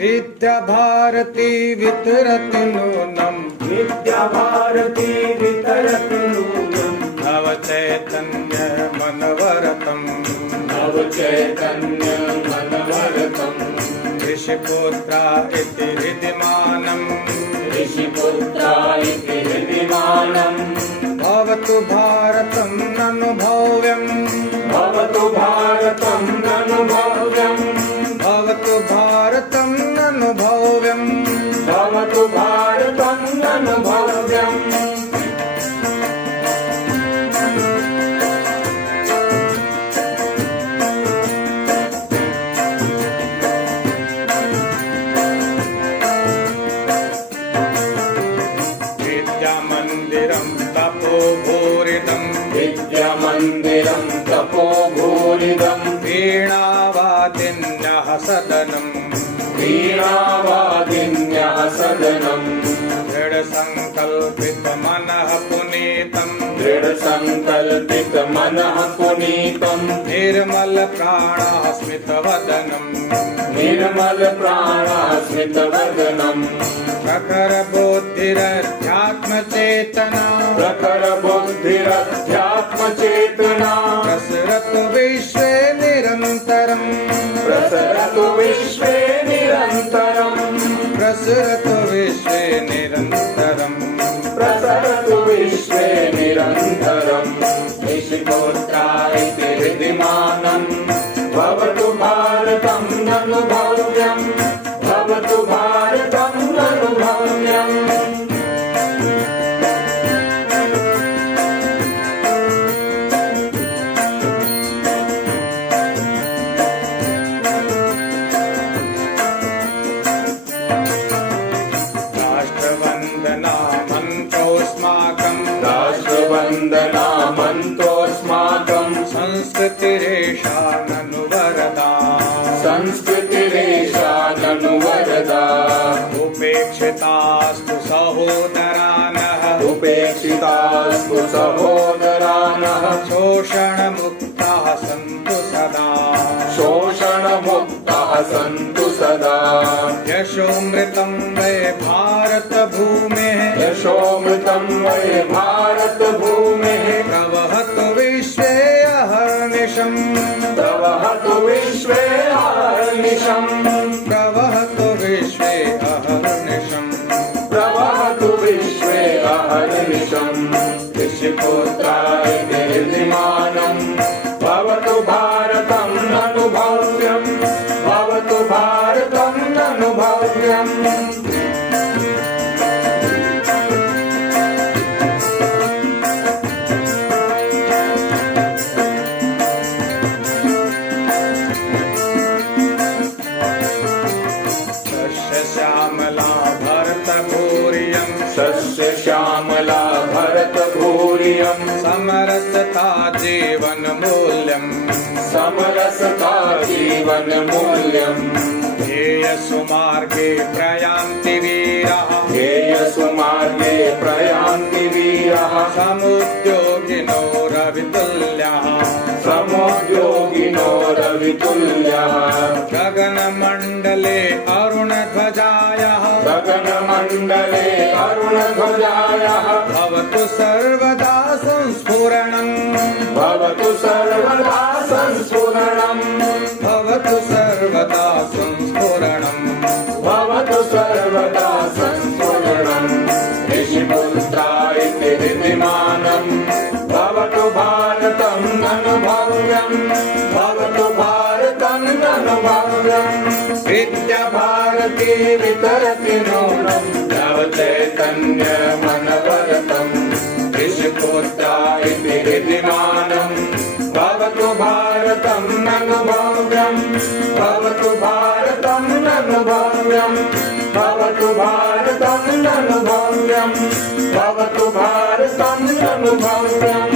विद्या भारती वितरति नूनम् विद्या भारती वितरति नूनम् नवचैतन्य मनवरतम् नवचैतन्य मनवरतम् ऋषिपुत्रा इति विद्यमानम् ऋषिपुत्रा इति विद्यमानम् भवतु भारतम् ननु भव्यम् भवतु भारतम् ननु भव्यम् भवतु भारतम् ननु भव्यम् भवतु भारतम् ननु भव्यम् विद्यामन्दिरम् तपोभूरिदम् विद्यामन्दिरम् तपोभूरिदम् वीणावादिन्यः सदनम् वीणावादिन्यः सदनम् दृढसङ्कल्पितमनः पुनीतम् दृढसङ्कल्पितमनः पुनीतम् निर्मलप्राणः स्मितवदनम् निर्मलप्राणः स्मितवदनम् प्रखरबुद्धिरध्यात्मचेतना प्रखरबुद्धिरध्यात्मचेतना प्रसरतु विश्वे निरन्तरम् प्रसरतु विश्वे निरन्तरम् प्रसरतु विश्वे निरन्तरम् प्रसरतु विश्वे निरन्तरम् ऋषिपुत्रा इति विद्यमानम् भवतु भारतम् ननु भव्यम् भवतु भारतम् ननु भव्यम् राष्ट्रवन्दनामन्त्रोऽस्माकम् संस्कृतिरेषा ननु वरदा संस्कृतिरेषा ननु वरदा उपेक्षितास्तु सहोदरानः उपेक्षितास्तु सहोदरानः शोषणमुक्ताः सन्तु सदा शोषणमुक्ताः सन्तु सदा यशोमृतं वै भारतभूमेः यशोमृतं वै भारतभूमेः प्रवहतु विश्वे अहर्निशम् प्रवहतु विश्वे अहर्निशम् प्रवहतु विश्वे अहर्निशम् प्रवहतु विश्वे अहर्निशम् ऋषिपुत्रा इति विद्यमानम् भवतु भारतम् ननु भव्यम् भवतु भारतम् ननु भव्यम् सस्यश्यामला भरतभूरियम् सस्यश्यामला भरतभूरियम् समरसता जीवनमूल्यम् समरसता जीवनमूल्यम् ध्येयसुमार्गे प्रयान्ति वीरः ध्येयसुमार्गे प्रयान्ति वीरः समुद्योगिनो रवितुल्यः समोद्योगिनो रवितुल्यः गगनमण्डले अरुणध्वजायः गगनमण्डले अरुणध्वजायः भवतु सर्वदा संस्फुरणम् भवतु सर्वदा संस्फुरणम् भवतु सर्वदा संस्फुरणम् भवतु सर्वदा संस्फुरणम् ऋषिपुत्रा इति विद्यमानम् भवतु भारतम् ननु भव्यम् भवतु भारतम् ननु भव्यम् विद्या भारती वितरति नूनम् नवचैतन्य मनवरतम् ऋषिपुत्रा इति विद्यमानम् भवतु भारतम् ननु भव्यम् भवतु भारतम् ननु भव्यम् भवतु भारतम् ननु भव्यम् भवतु भारतम् ननु भव्यम्